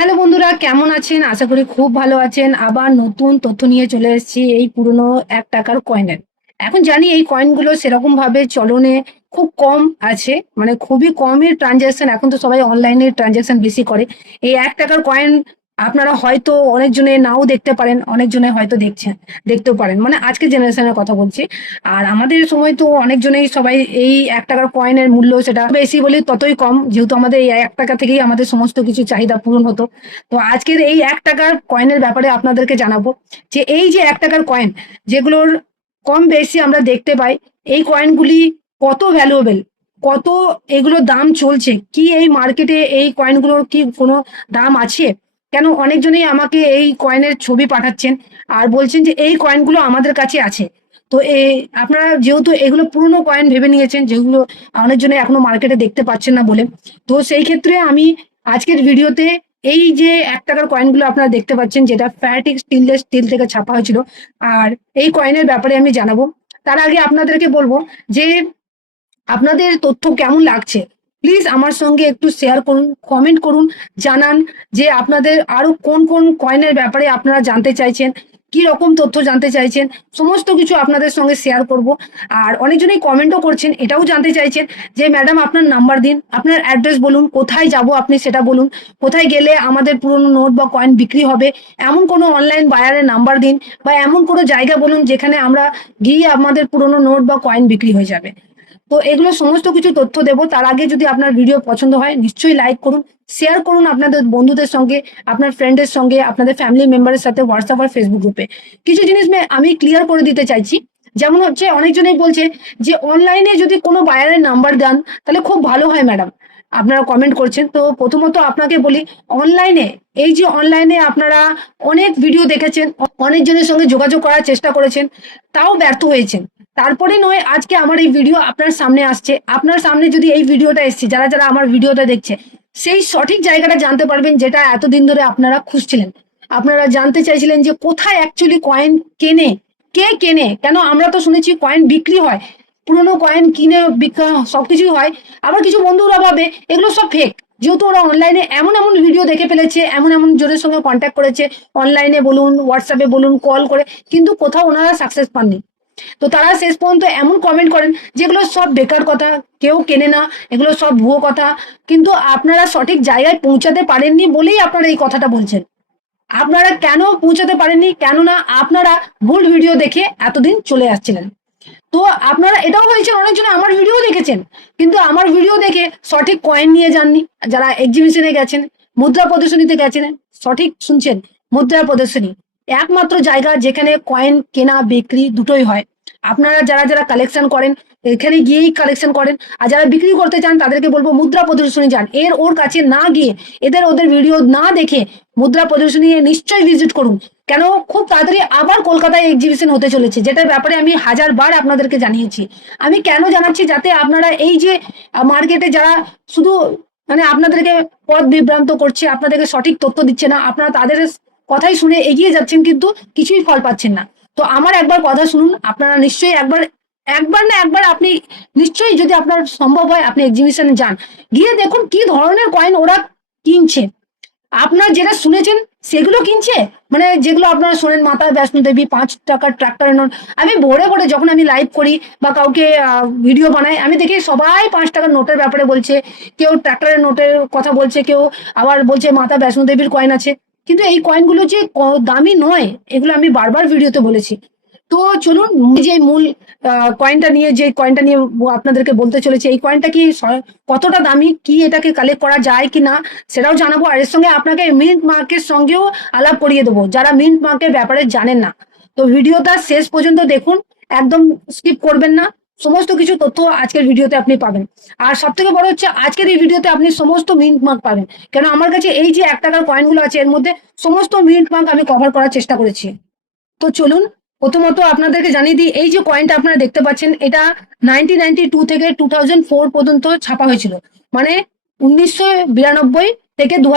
Hello বন্ধুরা, কেমন আছেন? আশা করি খুব ভালো আছেন। আবার নতুন তথ্য নিয়ে চলে এসেছি এই পুরনো এক টাকার কয়েনের এখন জানি এই কয়েনগুলো সেরকম ভাবে চলনে খুব কম আছে মানে খুবই কমই ট্রানজ্যাকশন এখন তো সবাই অনলাইনে ট্রানজ্যাকশন বেশি করে। এই এক টাকার কয়েন আপনারা হয়তো অনেকজনে নাও দেখতে পারেন, অনেকজনে হয়তো দেখছেন দেখতেও পারেন। মানে আজকে জেনারেশনের কথা বলছি। আর আমাদের সময় তো অনেকজনেই সবাই এই এক টাকার কয়েনের মূল্য সেটা বেশি বলে ততই কম। যেহেতু আমাদের এই এক টাকা থেকেই আমাদের সমস্ত কিছু চাহিদা পূরণ হতো। তো আজকের এই এক টাকার কয়েনের ব্যাপারে আপনাদেরকে জানাব যে এই যে এক টাকার কয়েন যেগুলোর কম বেশি আমরা দেখতে পাই, এই কয়েনগুলি কত ভ্যালুয়েবল কত এগুলোর দাম চলছে? কি এই মার্কেটে এই কয়েনগুলোর কি কোনো দাম আছে? কেন অনেকজনেই আমাকে এই কয়েনের ছবি পাঠাচ্ছেন আর বলছেন যে এই কয়েনগুলো আমাদের কাছে আছে। তো এই আপনারা যেহেতু এগুলো পুরনো কয়েন ভেবে নিয়েছেন, যেগুলো অনেকজনে এখনও মার্কেটে দেখতে পাচ্ছেন না বলে, তো সেই ক্ষেত্রে আমি আজকের ভিডিওতে এই যে এক টাকার কয়েনগুলো আপনারা দেখতে পাচ্ছেন, যেটা ফ্যাটিক স্টিললেস স্টিল থেকে ছাপা হয়েছিল, আর এই কয়েনের ব্যাপারে আমি জানাব। তার আগে আপনাদেরকে বলব যে আপনাদের তথ্য কেমন লাগছে? প্লিজ আমার সঙ্গে একটু শেয়ার করুন কমেন্ট করুন, জানান যে আপনাদের আরও কোন কোন কয়েনের ব্যাপারে আপনারা জানতে চাইছেন, কি রকম তথ্য জানতে চাইছেন, সমস্ত কিছু আপনাদের সঙ্গে শেয়ার করব। আর অনেকজনেই কমেন্টও করছেন, এটাও জানতে চাইছেন যে ম্যাডাম আপনার নাম্বার দিন, আপনার অ্যাড্রেস বলুন, কোথায় যাব আপনি সেটা বলুন, কোথায় গেলে আমাদের পুরনো নোট বা কয়েন বিক্রি হবে, এমন কোনো অনলাইন বায়ারের নাম্বার দিন, বা এমন কোনো জায়গা বলুন, যেখানে আমরা গিয়ে আমাদের পুরনো নোট বা কয়েন বিক্রি হয়ে যাবে। তো এগুলো সমস্ত কিছু তথ্য দেবো। তার আগে যদি আপনার ভিডিও পছন্দ হয়, নিশ্চয়ই লাইক করুন শেয়ার করুন আপনাদের বন্ধুদের সঙ্গে, আপনার ফ্রেন্ডের সঙ্গে, আপনাদের ফ্যামিলি মেম্বারের সাথে হোয়াটসঅ্যাপ আর ফেসবুক গ্রুপে কিছু জিনিস আমি ক্লিয়ার করে দিতে চাইছি। যেমন হচ্ছে, অনেকজনেই বলছে যে অনলাইনে যদি কোনো বায়ারের নাম্বার দেন, তাহলে খুব ভালো হয় ম্যাডাম আপনারা কমেন্ট করছেন। তো প্রথমত আপনাকে বলি অনলাইনে এই যে অনলাইনে আপনারা অনেক ভিডিও দেখেছেন অনেকজনের সঙ্গে যোগাযোগ করার চেষ্টা করেছেন, তাও ব্যর্থ হয়েছেন। তারপরে নয়, আজকে আমার এই ভিডিও আপনার সামনে আসছে। আপনার সামনে যদি এই ভিডিওটা এসছে, যারা যারা আমার ভিডিওটা দেখছে, সেই সঠিক জায়গাটা জানতে পারবেন যেটা এতদিন ধরে আপনারা খুঁজছিলেন। আপনারা জানতে চাইছিলেন যে কোথায় অ্যাকচুয়ালি কয়েন কেনে, কে কেনে? কেন আমরা তো শুনেছি কয়েন বিক্রি হয়, পুরনো কয়েন কিনে সবকিছুই হয়। আবার কিছু বন্ধুরা ভাবে, এগুলো সব ফেক যেহেতু ওরা অনলাইনে এমন এমন ভিডিও দেখে ফেলেছে, এমন এমন জোরের সঙ্গে কন্ট্যাক্ট করেছে অনলাইনে বলুন হোয়াটসঅ্যাপে বলুন কল করে, কিন্তু কোথাও ওনারা সাকসেস পাননি। তো তারা শেষ পর্যন্ত এমন কমেন্ট করেন, যেগুলো সব বেকার কথা, কেউ কেনে না, এগুলো সব ভুয়ো কথা। কিন্তু আপনারা সঠিক জায়গায় পৌঁছাতে পারেননি বলেই আপনারা এই কথাটা বলছেন। আপনারা কেন পৌঁছাতে পারেননি, কেননা আপনারা ভুল ভিডিও দেখে এতদিন চলে আসছিলেন। তো আপনারা এটাও হয়েছে অনেকজন আমার ভিডিও দেখেছেন, কিন্তু আমার ভিডিও দেখে সঠিক কয়েন নিয়ে যাননি। যারা এক্সিবিশনে গেছেন, মুদ্রা প্রদর্শনীতে গেছেন, সঠিক শুনছেন, মুদ্রা প্রদর্শনী। একমাত্র জায়গা যেখানে কয়েন কেনা, বিক্রি দুটোই হয়। আপনারা যারা যারা কালেকশন করেন, এখানে গিয়েই কালেকশন করেন। আর যারা বিক্রি করতে চান, তাদেরকে বলব মুদ্রা প্রদর্শনী যান। এর ওর কাছে না গিয়ে, এদের ওদের ভিডিও না দেখে মুদ্রা প্রদর্শনী নিশ্চয়ই ভিজিট করুন। কেন? খুব তাড়াতাড়ি আবার কলকাতায় এক্সিবিশন হতে চলেছে, যেটার ব্যাপারে আমি হাজার বার আপনাদেরকে জানিয়েছি। আমি কেন জানাচ্ছি? যাতে আপনারা এই যে মার্কেটে যারা শুধু মানে আপনাদেরকে পথ বিভ্রান্ত করছে, আপনাদেরকে সঠিক তথ্য দিচ্ছে না, আপনারা তাদের কথাই শুনে এগিয়ে যাচ্ছেন, কিন্তু কিছুই ফল পাচ্ছেন না। তো আমার একবার কথা শুনুন, আপনারা নিশ্চয়ই একবার একবার না একবার আপনি, নিশ্চয়ই যদি আপনার সম্ভব হয় আপনি এক্সিবিশনে যান। গিয়ে দেখুন কি ধরনের কয়েন ওরা কিনছে। আপনার যেটা শুনেছেন, সেগুলো কিনছে? মানে যেগুলো আপনারা শোনেন মাতা বৈষ্ণো দেবী, পাঁচ টাকার ট্রাক্টরের নোট আমি ভোরে ভোরে যখন আমি লাইভ করি বা কাউকে ভিডিও বানাই, আমি দেখি সবাই পাঁচ টাকার নোটের ব্যাপারে বলছে। কেউ ট্রাক্টরের নোটের কথা বলছে, কেউ আবার বলছে মাতা বৈষ্ণো দেবীর কয়েন আছে। কিন্তু এই কয়েনগুলো যে দামি নয়, এগুলো আমি বারবার ভিডিওতে বলেছি। তো চলুন যে মূল কয়েনটা নিয়ে, যে কয়েনটা নিয়ে আপনাদেরকে বলতে চলেছে, এই কয়েনটা কি কতটা দামি, কি এটাকে কালেক্ট করা যায় কি না, সেটাও জানাব। আর এর সঙ্গে আপনাকে মিন্ট মার্কের সঙ্গেও আলাপ করিয়ে দেবো, যারা মিন্ট মার্কের ব্যাপারে জানেন না। তো ভিডিওটা শেষ পর্যন্ত দেখুন, একদম স্কিপ করবেন না। সমস্ত কিছু তথ্য আজকের ভিডিওতে আপনি পাবেন। আর সব থেকে বড় হচ্ছে, আজকের এই ভিডিওতে আপনি সমস্ত মিন্ট মার্ক পাবেন। কেন, আমার কাছে এই যে এক টাকার কয়েনগুলো আছে, এর মধ্যে সমস্ত মিন্ট মার্ক আমি কভার করার চেষ্টা করেছি। তো চলুন, প্রথমত আপনাদেরকে জানিয়ে দিই, এই যে কয়েনটা আপনারা দেখতে পাচ্ছেন, এটা নাইনটিন নাইনটি টু থেকে টু থাউজেন্ড ফোর পর্যন্ত ছাপা হয়েছিল। মানে উনিশশো বিরানব্বই থেকে দু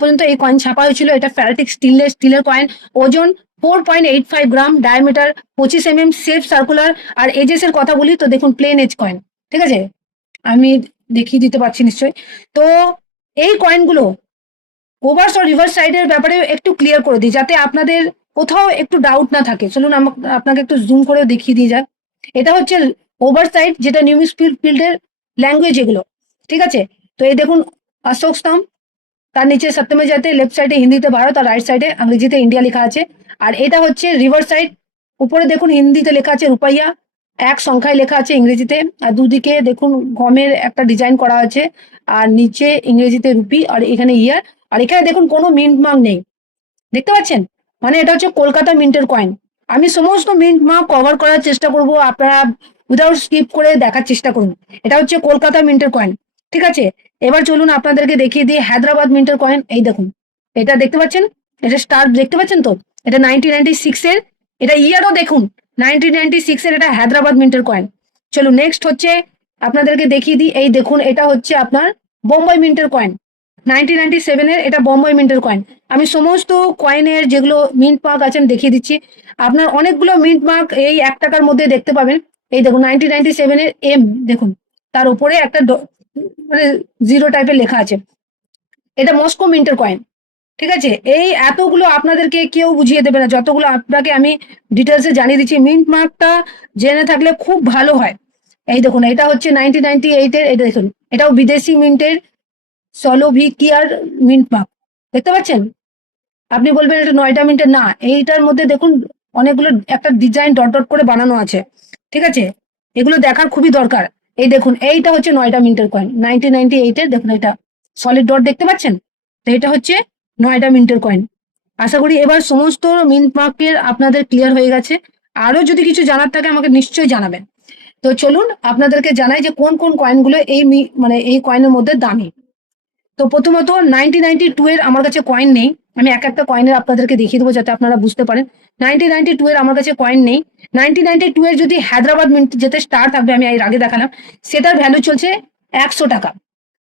পর্যন্ত এই কয়েন ছাপা হয়েছিল। এটা ফ্যারাটিক স্টিলের স্টিলের কয়েন ওজন four point eight five gram diameter পঁচিশ এম এম সেফ সার্কুলার আর এজেস এর কথা বলি, তো দেখুন প্লেন এজ কয়েন ঠিক আছে? আমি দেখিয়ে দিতে পারছি নিশ্চয়ই। তো এই কয়েনগুলো ওভার্স ও রিভার্স সাইডের ব্যাপারে একটু ক্লিয়ার করে দিই, যাতে আপনাদের কোথাও একটু ডাউট না থাকে। চলুন আপনাকে একটু জুম করে দেখিয়ে দিয়ে যাক। এটা হচ্ছে ওভার সাইড যেটা নিউমিস ফিল্ডের ল্যাঙ্গুয়েজ এগুলো, ঠিক আছে? তো এই দেখুন, অশোক স্তম্ভ, তার নিচে সপ্তমে যাতে লেফট সাইডে হিন্দিতে ভারত আর রাইট সাইডে ইংরেজিতে ইন্ডিয়া লেখা আছে। আর এটা হচ্ছে রিভার সাইড উপরে দেখুন হিন্দিতে লেখা আছে রুপাইয়া, এক সংখ্যায় লেখা আছে ইংরেজিতে। আর দুদিকে দেখুন গমের একটা ডিজাইন করা আছে, আর নিচে ইংরেজিতে রুপি, আর এখানে ইয়ার আর এখানে দেখুন কোনো মিন্ট মার্ক নেই। দেখতে পাচ্ছেন? মানে এটা হচ্ছে কলকাতা মিন্টের কয়েন আমি সমস্ত মিন্ট মার্ক কভার করার চেষ্টা করব, আপনারা উইদাউট স্কিপ করে দেখার চেষ্টা করুন। এটা হচ্ছে কলকাতা মিন্টের কয়েন ঠিক আছে? এবার চলুন আপনাদেরকে দেখিয়ে দিই হায়দ্রাবাদ মিন্টের কয়েন এই দেখুন, এটা দেখতে পাচ্ছেন? এটা স্টার দেখতে পাচ্ছেন তো? এটা নাইনটিন নাইনটি সিক্স এর, এটা ইয়ারও দেখুন নাইনটিন নাইনটি সিক্স এর এটা হায়দ্রাবাদ মিন্টের কয়েন চলুন নেক্সট হচ্ছে আপনাদেরকে দেখিয়ে দিই, এই দেখুন এটা হচ্ছে আপনার বোম্বাই মিন্টের কয়েন নাইনটিন নাইনটি সেভেনের এটা বোম্বাই মিন্টের কয়েন আমি সমস্ত কয়েনের যেগুলো মিন্ট মার্ক আছে, আমি দেখিয়ে দিচ্ছি। আপনার অনেকগুলো মিন্ট মার্ক এই এক টাকার মধ্যে দেখতে পাবেন। এই দেখুন নাইনটিন নাইনটি সেভেনের এম দেখুন, তার উপরে একটা মানে জিরো টাইপের লেখা আছে। এটা মস্কো মিন্টের কয়েন ঠিক আছে? এই এতগুলো আপনাদেরকে কেউ বুঝিয়ে দেবে না। যতগুলো আপনাকে আমি ডিটেলসে জানিয়ে দিচ্ছি মিন্ট মার্কটা জেনে থাকলে খুব ভালো হয়। এই দেখুন, এটা হচ্ছে নাইনটিন নাইনটি এইটের এটা দেখুন, এটাও বিদেশি মিন্টের সলোভিকিয়ার মিন্ট মার্ক দেখতে পাচ্ছেন? আপনি বলবেন এটা নয়টা মিনিটের না, এইটার মধ্যে দেখুন, অনেকগুলো একটা ডিজাইন ডট ডট করে বানানো আছে। ঠিক আছে? এগুলো দেখার খুবই দরকার। এই দেখুন, এইটা হচ্ছে নয়টা মিনিটের কয়েন নাইনটিন নাইনটি এইটের দেখুন এটা সলিড ডট দেখতে পাচ্ছেন? তো এটা হচ্ছে নয়টা মিন্টের কয়েন আশা করি এবার সমস্ত মিন্ট মার্কের আপনাদের ক্লিয়ার হয়ে গেছে। আরও যদি কিছু জানার থাকে আমাকে নিশ্চয়ই জানাবেন। তো চলুন আপনাদেরকে জানাই যে কোন কোন কয়েনগুলো এই মানে এই কয়েনের মধ্যে দামি। তো প্রথমত নাইনটি নাইনটি টু এর আমার কাছে কয়েন নেই। আমি এক একটা কয়েনের আপনাদেরকে দেখিয়ে দেবো যাতে আপনারা বুঝতে পারেন। নাইনটি নাইনটি টু এর আমার কাছে কয়েন নেই। নাইনটি নাইনটি টু এর যদি হায়দ্রাবাদ মিন্ট যেতে স্টার থাকবে, আমি এর আগে দেখালাম, সেটার ভ্যালু চলছে একশো টাকা।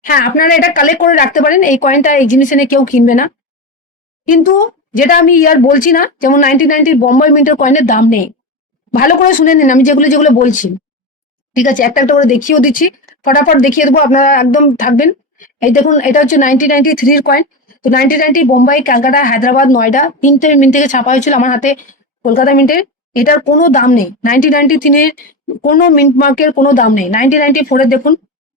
হ্যাঁ আপনারা এটা কালেক্ট করে রাখতে পারেন। এই কয়েনটা এই জিনিস এনে কেউ কিনবে না। কিন্তু যেটা আমি ইয়ার বলছি না, যেমন নাইনটি নাইনটি বোম্বাই মিন্টের কয়েনের দাম নেই। ভালো করে শুনে নিন, আমি যেগুলো যেগুলো বলছি। ঠিক আছে, একটা একটা করে দেখিয়েও দিচ্ছি। ফটাফট দেখিয়ে দেবো, আপনারা একদম থাকবেন। এই দেখুন, এটা হচ্ছে নাইনটিন নাইনটি থ্রির কয়েন তো নাইনটিন নাইনটি বোম্বাই ক্যালকাটা হায়দ্রাবাদ নয়ডা তিনটে মিনিট থেকে ছাপা হয়েছিল আমার হাতে কলকাতা মিন্টের এটার কোনো দাম নেই। নাইনটিন নাইনটি থ্রির কোনো মিন্ট মার্কের কোনো দাম নেই। নাইনটিন নাইনটি ফোরের দেখুন,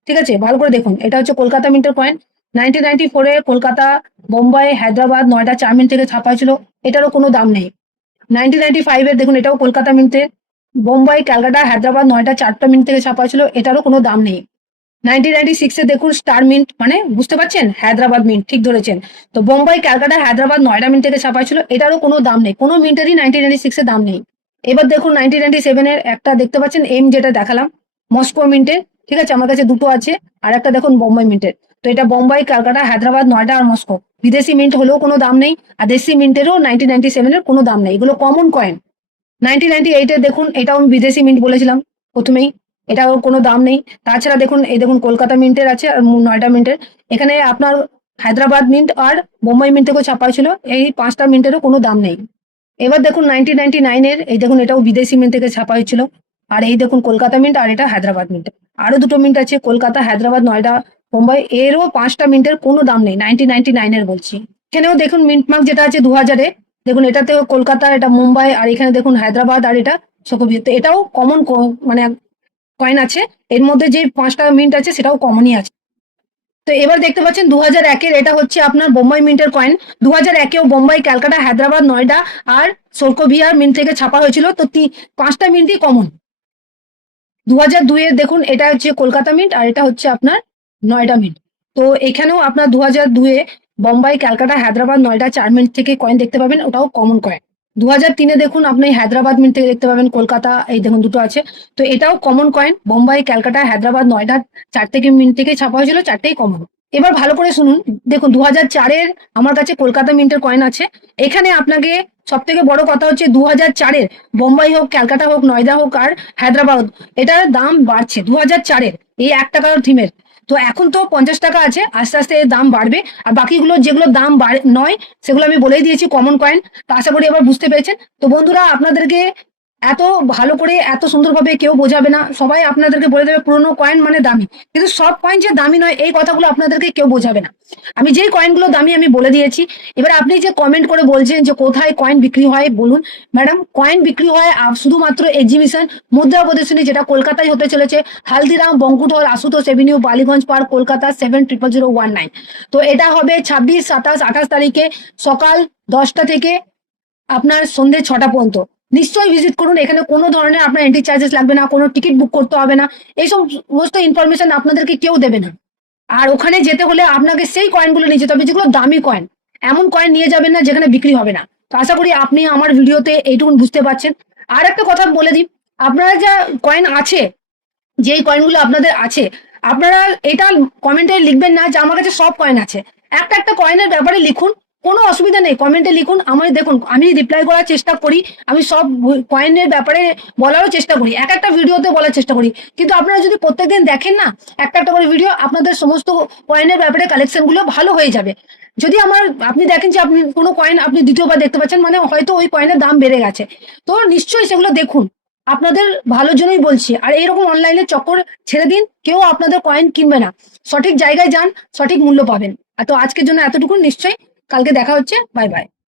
ঠিক আছে, ভালো করে দেখুন। এটা হচ্ছে কলকাতা মিন্টের কয়েন নাইনটিন নাইনটি ফোরে কলকাতা, বোম্বাই, হায়দ্রাবাদ নয়ডা চার মিনিট থেকে ছাপা হয়েছিল এটারও কোনো দাম নেই। নাইনটিন নাইনটি ফাইভের দেখুন, এটাও কলকাতা মিন্টের বোম্বাই, ক্যালকাটা, হায়দ্রাবাদ নয়টা চারটা মিনিট থেকে ছাপা হয়েছিল এটারও কোনো দাম নেই। নাইনটিন নাইনটি সিক্সে দেখুন, স্টার মিন্ট মানে বুঝতে পারছেন? হায়দ্রাবাদ মিন্ট, ঠিক ধরেছেন। তো বোম্বাই, ক্যালকাটা, হায়দ্রাবাদ নয়টা মিনিট থেকে ছাপা ছিল। এটারও কোনো দাম নেই। কোনো মিনিটেরই নাইনটিন নাইনটি সিক্সের দাম নেই। এবার দেখুন, নাইনটিন নাইনটি সেভেনের একটা দেখতে পাচ্ছেন, এম যেটা দেখালাম, মস্কো মিন্টের ঠিক আছে, আমার কাছে দুটো আছে। আর একটা দেখুন, বোম্বাই মিন্টের। তো এটা বোম্বাই কলকাতা হায়দ্রাবাদ নয়ডা আর মস্কো বিদেশি মিন্ট হলেও কোনো দাম নেই, আর দেশি মিন্টেরও নাইনটিন নাইনটি সেভেনের কোনো দাম নেই। এগুলো কমন কয়েন নাইনটিন নাইনটি এইটের দেখুন, এটাও আমি বিদেশি মিন্ট বলেছিলাম প্রথমেই। এটাও কোনো দাম নেই। তাছাড়া দেখুন, এই দেখুন, কলকাতা মিন্টের আছে আর নয়ডা মিন্টের এখানে আপনার হায়দ্রাবাদ মিন্ট আর বোম্বাই মিন্ট থেকেও ছাপা ছিল। এই পাঁচটা মিন্টেরও কোনো দাম নেই। এবার দেখুন নাইনটিন নাইনটি নাইনের এই দেখুন, এটাও বিদেশি মিন্ট থেকে ছাপা হয়েছিল আর এই দেখুন, কলকাতা মিন্ট আর এটা হায়দ্রাবাদ মিন্ট আরও দুটো মিন্ট আছে, কলকাতা হায়দ্রাবাদ নয়ডা বোম্বাই এরও পাঁচটা মিন্টের কোনো দাম নেই নাইনটিন নাইনটি নাইনের বলছি। এখানেও দেখুন মিন্ট মার্ক যেটা আছে দু হাজারে দেখুন এটাতেও কলকাতা, এটা মুম্বাই, আর এখানে দেখুন হায়দ্রাবাদ, আর এটা সকবির এটাও কমন মানে কয়েন আছে, এর মধ্যে যে পাঁচটা মিন্ট আছে সেটাও কমনই আছে। তো এবার দেখতে পাচ্ছেন দু হাজার একের এটা হচ্ছে আপনার বোম্বাই মিন্টের কয়েন দু হাজার একেও বোম্বাই, ক্যালকাটা, হায়দ্রাবাদ, নয়ডা, আর সোরকোভিয়ার মিন্ট থেকে ছাপা হয়েছিল। তি- পাঁচটা মিন্টই কমন দু হাজার দুইয়ের দেখুন, এটা হচ্ছে কলকাতা মিন্ট আর এটা হচ্ছে আপনার নয়ডা মিন্ট। তো এখানেও আপনার দু হাজার দুয়ে বোম্বাই, ক্যালকাটা, হায়দ্রাবাদ নয়ডা চার মিনিট থেকে কয়েন দেখতে পাবেন, ওটাও কমন কয়েন দু হাজার তিনে দেখুন আপনি হায়দ্রাবাদ মিন্ট থেকে দেখতে পাবেন, কলকাতা, এই দেখুন দুটো আছে। তো এটাও কমন কয়েন বোম্বাই, ক্যালকাটা, হায়দ্রাবাদ নয়ডা চার থেকে মিনিট থেকে ছাপা হয়েছিল, চারটেই কমন এবার ভালো করে শুনুন, দেখুন দু হাজার চারের আমার কাছে কলকাতা মিন্টের কয়েন আছে। এখানে আপনাকে সব থেকে বড় কথা হচ্ছে দু হাজার চারের বোম্বাই হোক, ক্যালকাটা হোক নয়ডা হোক আর হায়দ্রাবাদ, এটার দাম বাড়ছে। দু হাজার চারের, এই এক টাকার থিমের তো এখন তো পঞ্চাশ টাকা আছে, আস্তে আস্তে এর দাম বাড়বে। আর বাকিগুলো যেগুলো দাম নয়, সেগুলো আমি বলেই দিয়েছি কমন কয়েন তা আশা করি এবার বুঝতে পেরেছেন। তো বন্ধুরা, আপনাদেরকে এত ভালো করে, এত সুন্দরভাবে কেউ বোঝাবে না। সবাই আপনাদেরকে বলে দেবে, পুরোনো কয়েন মানে দামি। কিন্তু সব কয়েন যে দামি নয়, এই কথাগুলো আপনাদেরকে কেউ বোঝাবে না। আমি যেই কয়েনগুলো দামি আমি বলে দিয়েছি। এবার আপনি যে কমেন্ট করে বলছেন যে কোথায় কয়েন বিক্রি হয়, বলুন। ম্যাডাম কয়েন বিক্রি হয় শুধুমাত্র এক্সিবিশন মুদ্রা প্রদর্শনী যেটা কলকাতায় হতে চলেছে, Haldiram বঙ্কুটহল Ashutosh avenue Ballygunge park Kolkata seven triple zero one nine তো এটা হবে ছাব্বিশ, সাতাশ, আঠাশ তারিখে সকাল দশটা থেকে আপনার সন্ধ্যে ছটা পর্যন্ত। নিশ্চয়ই ভিজিট করুন। এখানে কোনো ধরনের আপনার এন্ট্রি চার্জেস লাগবে না, কোনো টিকিট বুক করতে হবে না। এইসব সমস্ত ইনফরমেশন আপনাদেরকে কেউ দেবে না। আর ওখানে যেতে হলে আপনাকে সেই কয়েনগুলো নিয়ে যেতে হবে, যেগুলো দামি কয়েন এমন কয়েন নিয়ে যাবেন না যেখানে বিক্রি হবে না। তো আশা করি আপনি আমার ভিডিওতে এইটুকুন বুঝতে পারছেন। আর একটা কথা বলে দিই, আপনারা যা কয়েন আছে, যেই কয়েনগুলো আপনাদের আছে, আপনারা এটা কমেন্টে লিখবেন না যে আমার কাছে সব কয়েন আছে। একটা একটা কয়েনের ব্যাপারে লিখুন কোনো অসুবিধা নেই কমেন্টে লিখুন আমি দেখুন, আমি রিপ্লাই করার চেষ্টা করি, আমি সব কয়েনের ব্যাপারে বলারও চেষ্টা করি, এক একটা ভিডিওতে বলার চেষ্টা করি, কিন্তু আপনারা যদি প্রত্যেকদিন দেখেন না, একটা একটা করে ভিডিও আপনাদের সমস্ত কয়েনের ব্যাপারে কালেকশনগুলো ভালো হয়ে যাবে। যদি আমার, আপনি দেখেন যে আপনি কোনো কয়েন আপনি দ্বিতীয়বার দেখতে পাচ্ছেন মানে হয়তো ওই কয়েনের দাম বেড়ে গেছে। তো নিশ্চয়ই সেগুলো দেখুন, আপনাদের ভালোর জন্যই বলছি, আর এইরকম অনলাইনে চক্কর ছেড়ে দিন, কেউ আপনাদের কয়েন কিনবে না। সঠিক জায়গায় যান, সঠিক মূল্য পাবেন। তো আজকের জন্য এতটুকু নিশ্চয়ই কালকে দেখা হচ্ছে বাই বাই।